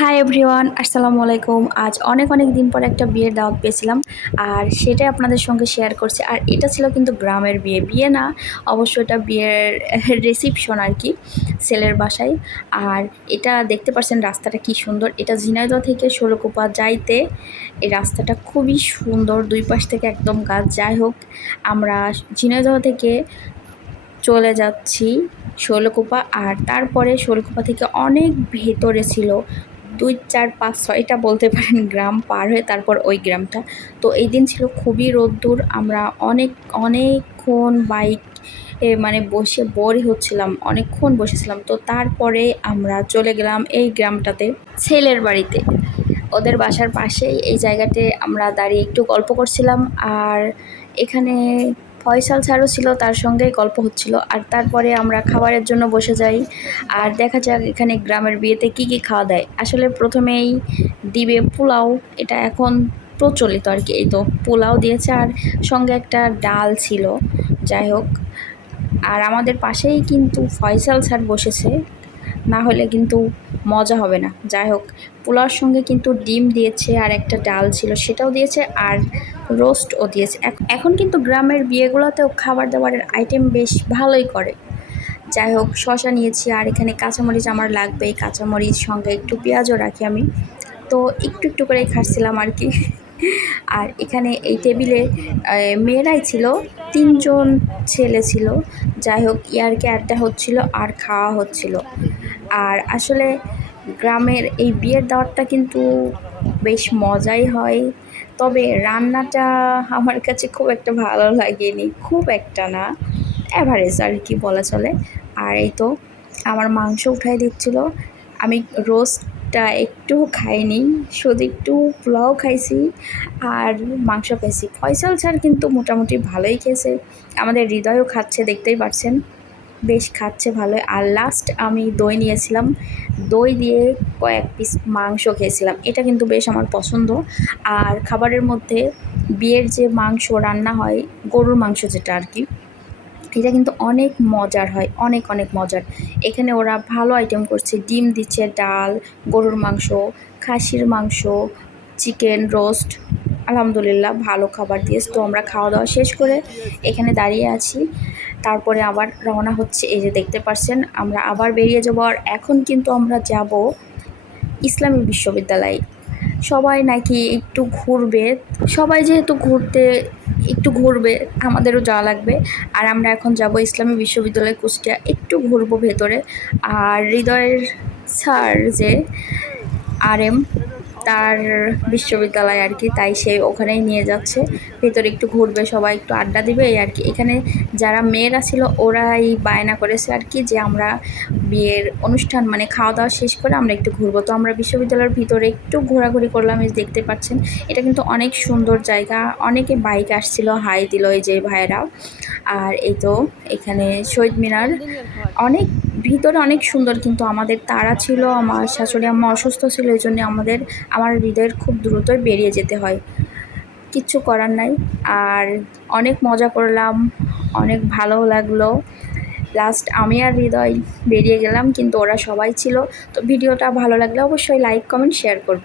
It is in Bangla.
হাই এভরিওয়ান, আসসালামু আলাইকুম। আজ অনেক অনেক দিন পর একটা বিয়ের দাওয়াত পেয়েছিলাম, আর সেটাই আপনাদের সঙ্গে শেয়ার করছি। আর এটা ছিল কিন্তু গ্রামের বিয়ে, বিয়ে না অবশ্য, এটা বিয়ের রিসিপশন আর কি, ছেলের বাসায়। আর এটা দেখতে পাচ্ছেন রাস্তাটা কি সুন্দর। এটা ঝিনাইদহ থেকে ষোলকুপা যাইতে এই রাস্তাটা খুবই সুন্দর, দুই পাশ থেকে একদম গাছ। যাই হোক, আমরা ঝিনাইদহ থেকে চলে যাচ্ছি ষোলকুপা, আর তারপরে ষোলকুপা থেকে অনেক ভেতরে ছিল, 2, 4, 5, 6টা বলতে পারেন গ্রাম পার হয়ে তারপর ওই গ্রামটা। তো এই দিন ছিল খুবই রোদ্দুর, আমরা অনেকক্ষণ বাইক মানে বসে বোরই হচ্ছিলাম, অনেকক্ষণ বসেছিলাম। তো তারপরে আমরা চলে গেলাম এই গ্রামটাতে, ছেলের বাড়িতে। ওদের বাসার পাশেই এই জায়গাতে আমরা দাঁড়িয়ে একটু গল্প করছিলাম, আর এখানে ফয়সাল স্যারও ছিল, তার সঙ্গেই গল্প হচ্ছিল। আর তারপরে আমরা খাবারের জন্য বসে যাই, আর দেখা যাক এখানে গ্রামের বিয়েতে কি কি খাওয়া দেয়। আসলে প্রথমেই দিবে পোলাও, এটা এখন প্রচলিত আর কি। এই তো পোলাও দিয়েছে, আর সঙ্গে একটা ডাল ছিল। যাই হোক, আর আমাদের পাশেই কিন্তু ফয়সাল স্যার বসেছে, না হলে কিন্তু মজা হবে না। যাই হোক, পোলাওর সঙ্গে কিন্তু ডিম দিয়েছে, আর একটা ডাল ছিল সেটাও দিয়েছে, আর রোস্টও দিয়েছে। এখন কিন্তু গ্রামের বিয়েগুলোতেও খাবার দাবারের আইটেম বেশ ভালোই করে। যাই হোক, শসা নিয়েছি, আর এখানে কাঁচামরিচ আমার লাগবেই, কাঁচামরিচ সঙ্গে একটু পেঁয়াজও রাখি আমি। তো একটু একটু করেই খাচ্ছিলাম আর কি। আর এখানে এই টেবিলে মেয়েরাই ছিল, 3জন ছেলে ছিল। যাই হোক, ইয়ারকি আড্ডা হচ্ছিল আর খাওয়া হচ্ছিল। আর আসলে গ্রামের এই বিয়ের দাওয়াতটা কিন্তু বেশ মজাই হয়, তবে রান্নাটা আমার কাছে খুব একটা ভালো লাগেনি, খুব একটা না, অ্যাভারেজ আর কি বলা চলে। আর এই তো আমার মাংস উঠাই দিচ্ছিল, আমি রোস্টটা একটু খাইনি, শুধু একটু পোলাও খাইছি আর মাংস খাইছি। ফয়সাল স্যার কিন্তু মোটামুটি ভালোই খেয়েছে, আমাদের হৃদয়ও খাচ্ছে, দেখতেই পাচ্ছেন বেশ খাচ্ছে ভালোই। আর লাস্ট আমি দই নিয়েছিলাম, দই দিয়ে কয়েক পিস মাংস খেয়েছিলাম, এটা কিন্তু বেশ আমার পছন্দ। আর খাবারের মধ্যে বিয়ের যে মাংস রান্না হয়, গরুর মাংস যেটা আর কি, এটা কিন্তু অনেক মজার হয়, অনেক অনেক মজার। এখানে ওরা ভালো আইটেম করছে, ডিম দিচ্ছে, ডাল, গরুর মাংস, খাসির মাংস, চিকেন রোস্ট। আলহামদুলিল্লাহ ভালো খাবার দিয়েছে। তো আমরা খাওয়া দাওয়া শেষ করে এখানে দাঁড়িয়ে আছি, তারপরে আবার রওনা হচ্ছে। এই যে দেখতে পাচ্ছেন আমরা আবার বেরিয়ে যাবো। আর এখন কিন্তু আমরা যাব ইসলামী বিশ্ববিদ্যালয়, সবাই নাকি একটু ঘুরবে, সবাই যেহেতু একটু ঘুরবে, আমাদেরও যাওয়া লাগবে। আর আমরা এখন যাব ইসলামী বিশ্ববিদ্যালয় কুষ্টিয়া, একটু ঘুরবো ভেতরে। আর হৃদয়ের স্যার যে RM, তার বিশ্ববিদ্যালয় আর কি, তাই সে ওখানেই নিয়ে যাচ্ছে, ভেতরে একটু ঘুরবে, সবাই একটু আড্ডা দিবে এই আর কি। এখানে যারা মেয়েরা ছিল ওরাই বায়না করেছে আর কি, যে আমরা বিয়ের অনুষ্ঠান মানে খাওয়া দাওয়া শেষ করে আমরা একটু ঘুরবো। তো আমরা বিশ্ববিদ্যালয়ের ভিতরে একটু ঘোরাঘুরি করলাম, এই দেখতে পাচ্ছেন এটা কিন্তু অনেক সুন্দর জায়গা। অনেকে বাইক আসছিল, হাই দিল এই যে ভাইয়েরা। আর এই তো এখানে শহীদ মিনার, অনেক ভিতরে অনেক সুন্দর, কিন্তু আমাদের তাড়া ছিল, আমার শাশুড়ি আম্মা অসুস্থ ছিল, এই জন্য আমার হৃদয়ের খুব দ্রুতই বেরিয়ে যেতে হয়, কিচ্ছু করার নাই। আর অনেক মজা করলাম, অনেক ভালো লাগলো। লাস্ট আমি আর হৃদয় বেরিয়ে গেলাম, কিন্তু ওরা সবাই ছিল। তো ভিডিওটা ভালো লাগলে অবশ্যই লাইক কমেন্ট শেয়ার করবে।